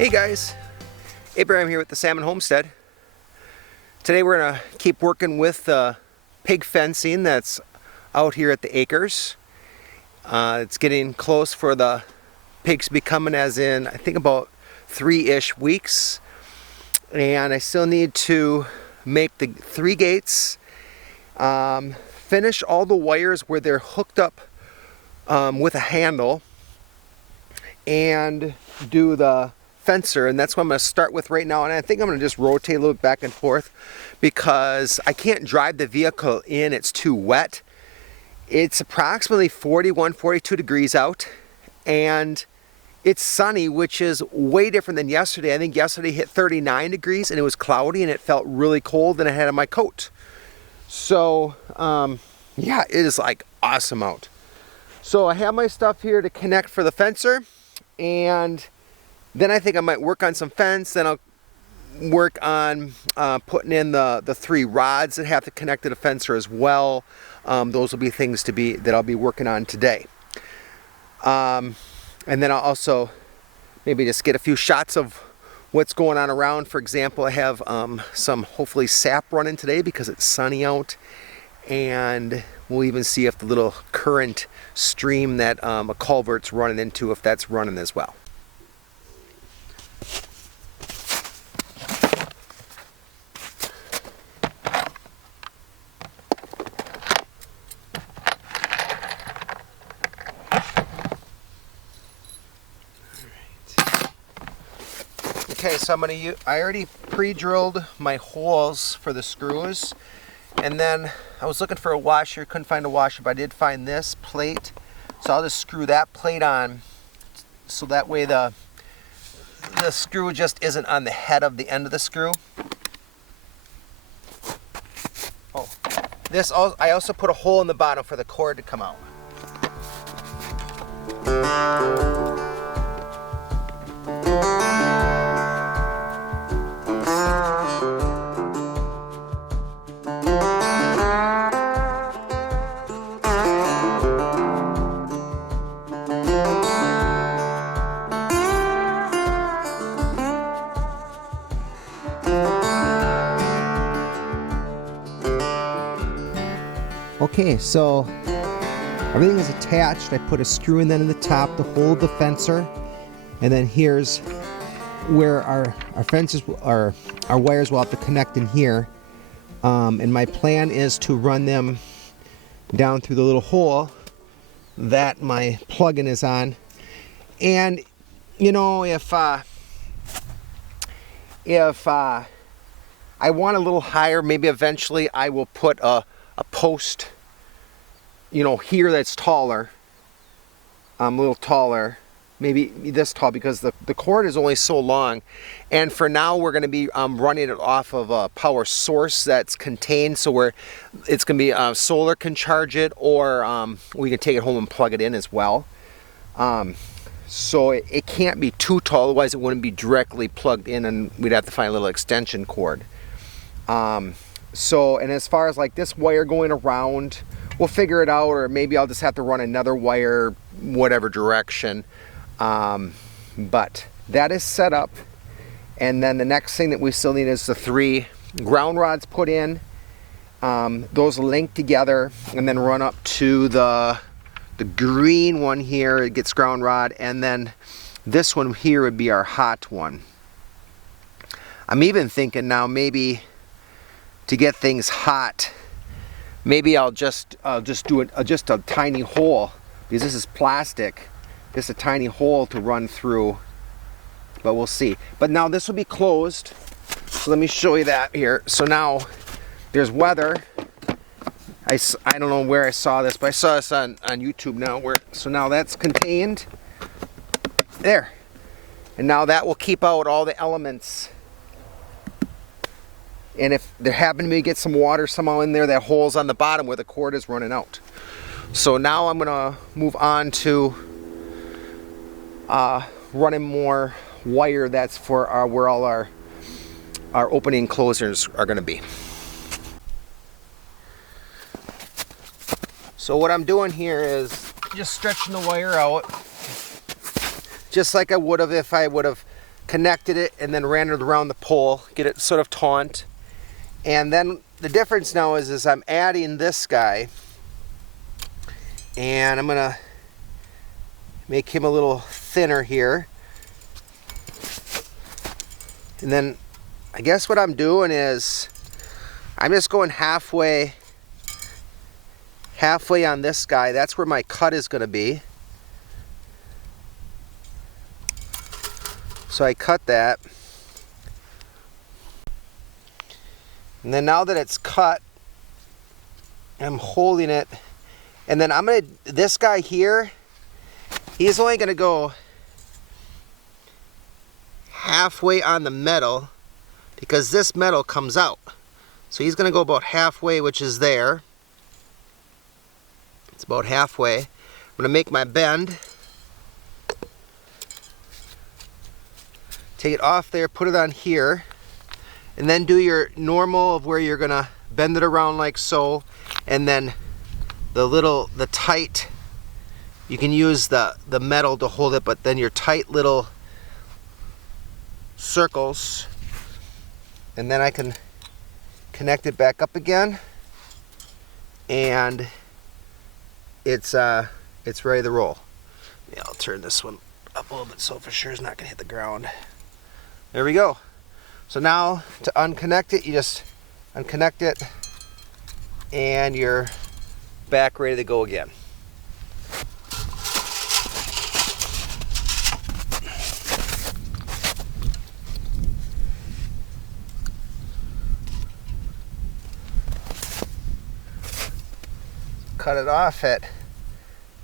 Hey guys, Abraham here with the Salmon Homestead. Today we're going to keep working with the pig fencing that's out here at the acres. It's getting close for the pigs to be coming, as in I think about 3-ish weeks. And I still need to make the 3 gates, finish all the wires where they're hooked up with a handle, and do the fencer, and that's what I'm going to start with right now. And I think I'm going to just rotate a little bit back and forth because I can't drive the vehicle in, it's too wet. It's approximately 41, 42 degrees out, and it's sunny, which is way different than yesterday. I think yesterday hit 39 degrees and it was cloudy and it felt really cold and I had on my coat. So yeah, it is like awesome out. So I have my stuff here to connect for the fencer, and then I think I might work on some fence. Then I'll work on putting in the 3 rods that have to connect to the fencer as well. Those will be things that I'll be working on today. And then I'll also maybe just get a few shots of what's going on around. For example, I have some hopefully sap running today because it's sunny out, and we'll even see if the little current stream that a culvert's running into, if that's running as well. Okay, so I already pre-drilled my holes for the screws, and then I was looking for a washer, couldn't find a washer, but I did find this plate. So I'll just screw that plate on, so that way the screw just isn't on the head of the end of the screw. Oh, I also put a hole in the bottom for the cord to come out. Okay, so everything is attached. I put a screw in then in the top to hold the fencer, and then here's where our fences, our wires will have to connect in here. And my plan is to run them down through the little hole that my plug-in is on. And you know, if I want a little higher, maybe eventually I will put a post, you know, here that's taller, a little taller, maybe this tall, because the cord is only so long. And for now we're going to be running it off of a power source that's contained, so it's going to be solar can charge it, or we can take it home and plug it in as well. So it can't be too tall, otherwise it wouldn't be directly plugged in and we'd have to find a little extension cord. So, and as far as like this wire going around, we'll figure it out, or maybe I'll just have to run another wire whatever direction. But that is set up, and then the next thing that we still need is the 3 ground rods put in. Those link together and then run up to the green one here. It gets ground rod, and then this one here would be our hot one. I'm even thinking now, maybe to get things hot, maybe I'll just do just a tiny hole, because this is plastic, just a tiny hole to run through, but we'll see. But now this will be closed, so let me show you that here. So now there's weather. I don't know where I saw this, but I saw this on YouTube now. So now that's contained there, and now that will keep out all the elements. And if there happen to get some water somehow in there, that hole's on the bottom where the cord is running out. So now I'm gonna move on to running more wire that's for where all our opening closers are gonna be. So what I'm doing here is just stretching the wire out, just like I would have if I would have connected it, and then ran it around the pole, get it sort of taut. And then the difference now is I'm adding this guy, and I'm gonna make him a little thinner here. And then I guess what I'm doing is I'm just going halfway on this guy. That's where my cut is going to be. So I cut that. And then now that it's cut, I'm holding it. And then I'm going to, this guy here, he's only going to go halfway on the metal because this metal comes out. So he's going to go about halfway, which is there. It's about halfway. I'm going to make my bend. Take it off there, put it on here, and then do your normal of where you're going to bend it around like so, and then the tight, you can use the metal to hold it, but then your tight little circles, and then I can connect it back up again, and it's ready to roll. Yeah, I'll turn this one up a little bit so for sure it's not gonna hit the ground. There we go. So now to unconnect it, you just unconnect it and you're back ready to go again. Cut it off at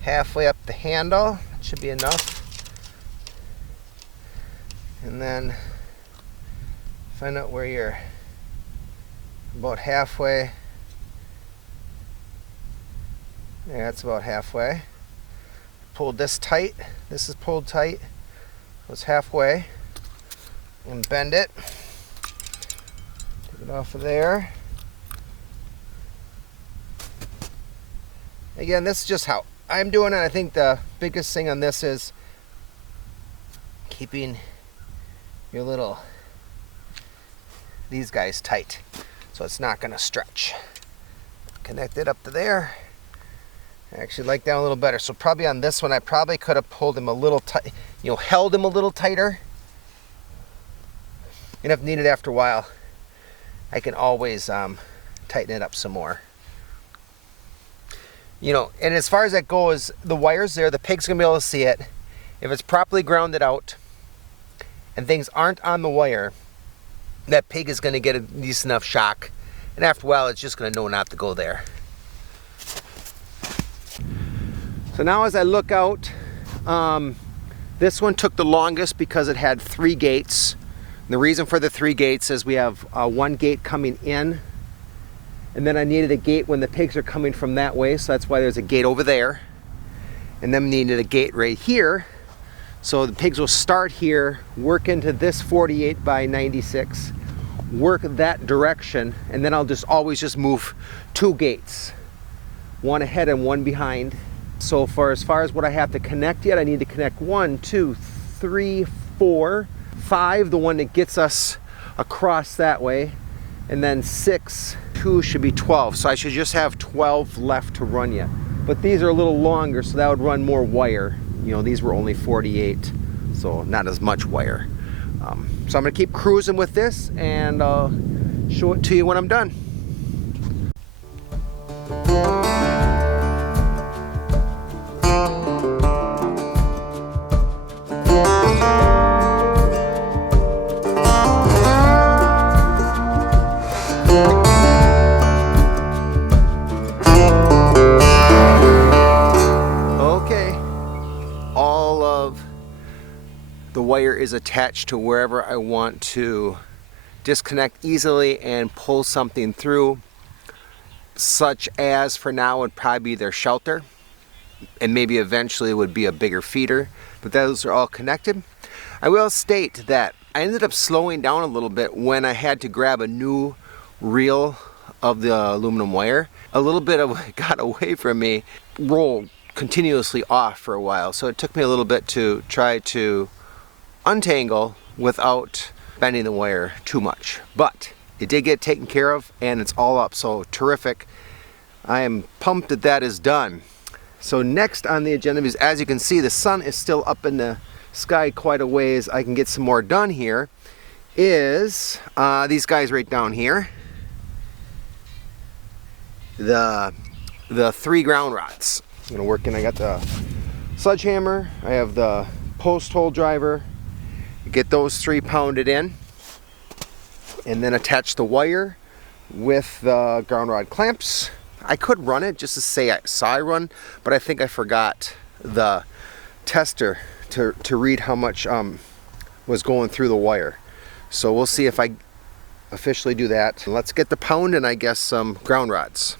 halfway up the handle. That should be enough. And then find out where you're about halfway. Yeah, that's about halfway. Pull this tight. This is pulled tight. Goes halfway. And bend it. Take it off of there. Again, this is just how I'm doing it. I think the biggest thing on this is keeping your these guys tight so it's not going to stretch. Connect it up to there. I actually like that a little better. So probably on this one I probably could have pulled him a little tight, held him a little tighter. And if needed after a while, I can always tighten it up some more. And as far as that goes, the wire's there, the pig's gonna be able to see it. If it's properly grounded out and things aren't on the wire, that pig is gonna get a decent enough shock. And after a while, it's just gonna know not to go there. So now as I look out, this one took the longest because it had 3 gates. And the reason for the 3 gates is we have 1 gate coming in, and then I needed a gate when the pigs are coming from that way, so that's why there's a gate over there. And then we needed a gate right here, so the pigs will start here, work into this 48 by 96, work that direction, and then I'll just always just move 2 gates, 1 ahead and 1 behind. So as far as what I have to connect yet, I need to connect 1, 2, 3, 4, 5, the one that gets us across that way, and then 6, 2 should be 12. So I should just have 12 left to run yet. But these are a little longer, so that would run more wire. These were only 48, so not as much wire. So I'm gonna keep cruising with this, and I'll show it to you when I'm done. The wire is attached to wherever I want to disconnect easily and pull something through, such as for now would probably be their shelter, and maybe eventually would be a bigger feeder, but those are all connected. I will state that I ended up slowing down a little bit when I had to grab a new reel of the aluminum wire. A little bit of it got away from me, rolled continuously off for a while, so it took me a little bit to try to untangle without bending the wire too much. But it did get taken care of and it's all up, so terrific. I am pumped that that is done. So next on the agenda is, as you can see, the sun is still up in the sky quite a ways. I can get some more done here. Is these guys right down here. The 3 ground rods. I'm gonna work in. I got the sledgehammer. I have the post hole driver. Get those 3 pounded in, and then attach the wire with the ground rod clamps. I could run it just to say I saw I run, but I think I forgot the tester to read how much was going through the wire. So we'll see if I officially do that. Let's get the pound and I guess some ground rods.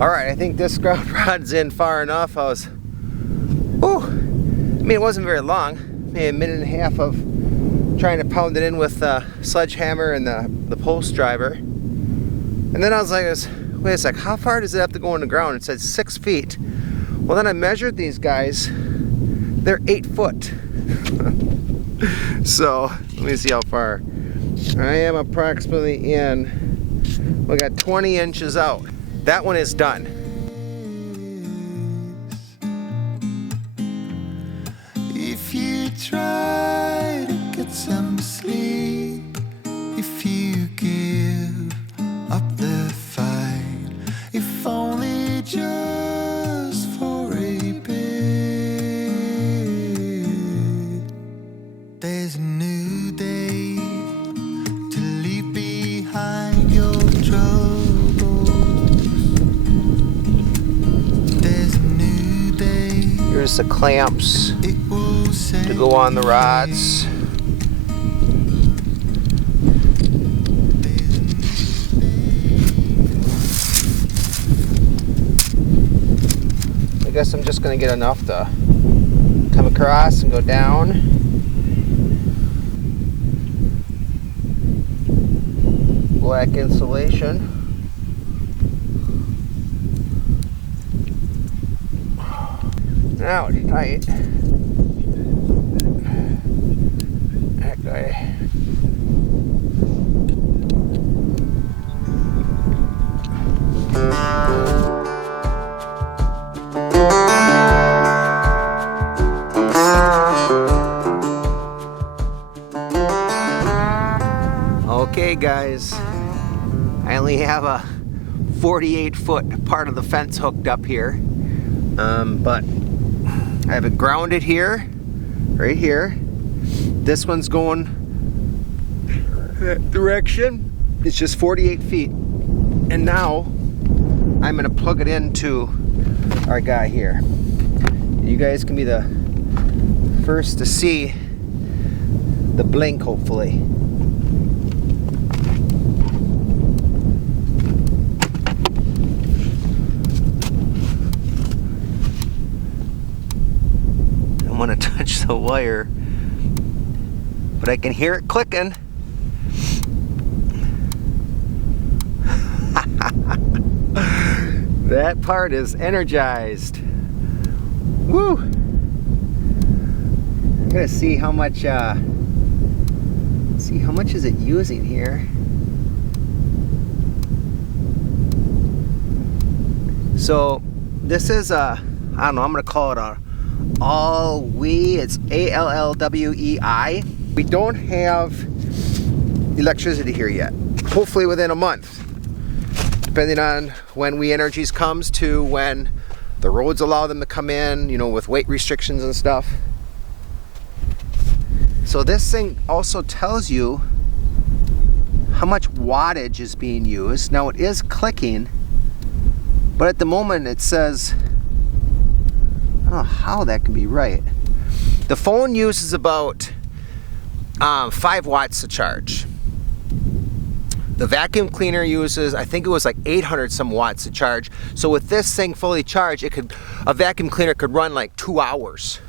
All right, I think this ground rod's in far enough. I mean, it wasn't very long, maybe a minute and a half of trying to pound it in with the sledgehammer and the post driver. And then I was like, wait a sec, how far does it have to go in the ground? It said 6 feet. Well, then I measured these guys. They're 8 foot. So, let me see how far. I am approximately in, we got 20 inches out. That one is done. If you try to get some sleep, if you give up the fight, if only just for a bit, there's a new day to leave behind your troubles. There's a new day. Here's the clamps to go on the rods. I guess I'm just going to get enough to come across and go down. Black insulation. Now it's tight. That guy. Okay guys, I only have a 48-foot part of the fence hooked up here, but I have it grounded here, right here. This one's going that direction. It's just 48 feet. And now I'm gonna plug it into our guy here. You guys can be the first to see the blink, hopefully. I want to touch the wire, but I can hear it clicking. That part is energized. Woo! I'm gonna see how much is it using here. So this is a, I don't know, I'm gonna call it a Allwei. It's ALLWEI. We don't have electricity here yet. Hopefully within a month, depending on when We Energies comes to when the roads allow them to come in, you know, with weight restrictions and stuff. So this thing also tells you how much wattage is being used. Now it is clicking, but at the moment it says, I don't know how that can be right. The phone uses about 5 watts to charge. The vacuum cleaner uses, I think it was like 800 some watts to charge. So with this thing fully charged, a vacuum cleaner could run like 2 hours.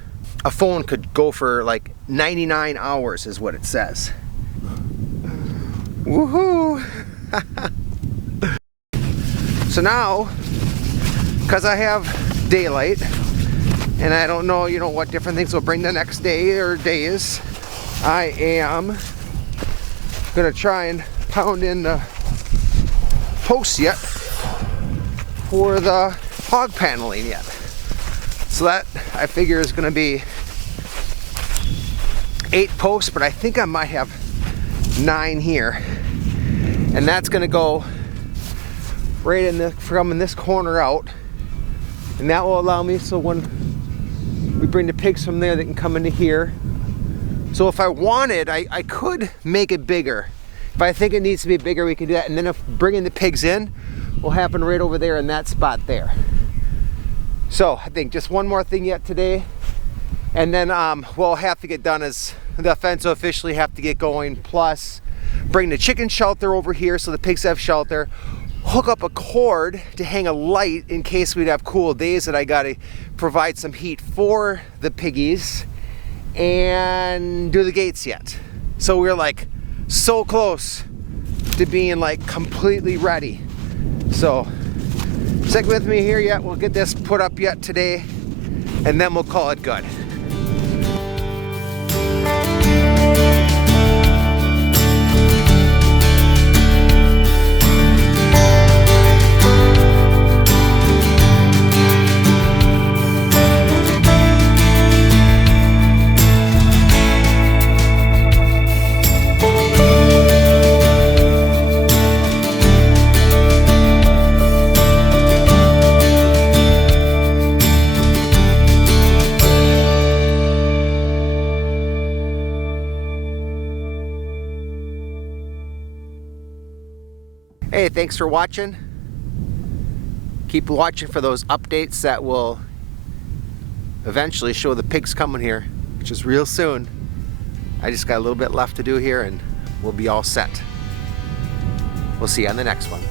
A phone could go for like 99 hours is what it says. Woohoo! So now, because I have daylight, and I don't know, what different things will bring the next day or days, I am gonna try and pound in the posts yet for the hog paneling yet. So that I figure is gonna be 8 posts, but I think I might have 9 here. And that's gonna go right in from this corner out. And that will allow me, so when we bring the pigs from there, they can come into here. So if I wanted, I could make it bigger. If I think it needs to be bigger, we can do that. And then if bringing the pigs in will happen right over there in that spot there. So I think just one more thing yet today. And then we'll have to get done as the fence will officially have to get going. Plus bring the chicken shelter over here so the pigs have shelter. Hook up a cord to hang a light in case we'd have cool days that I gotta provide some heat for the piggies, and do the gates yet. So we're like so close to being like completely ready. So stick with me here yet. We'll get this put up yet today, and then we'll call it good. Hey, thanks for watching. Keep watching for those updates that will eventually show the pigs coming here, which is real soon. I just got a little bit left to do here and we'll be all set. We'll see you on the next one.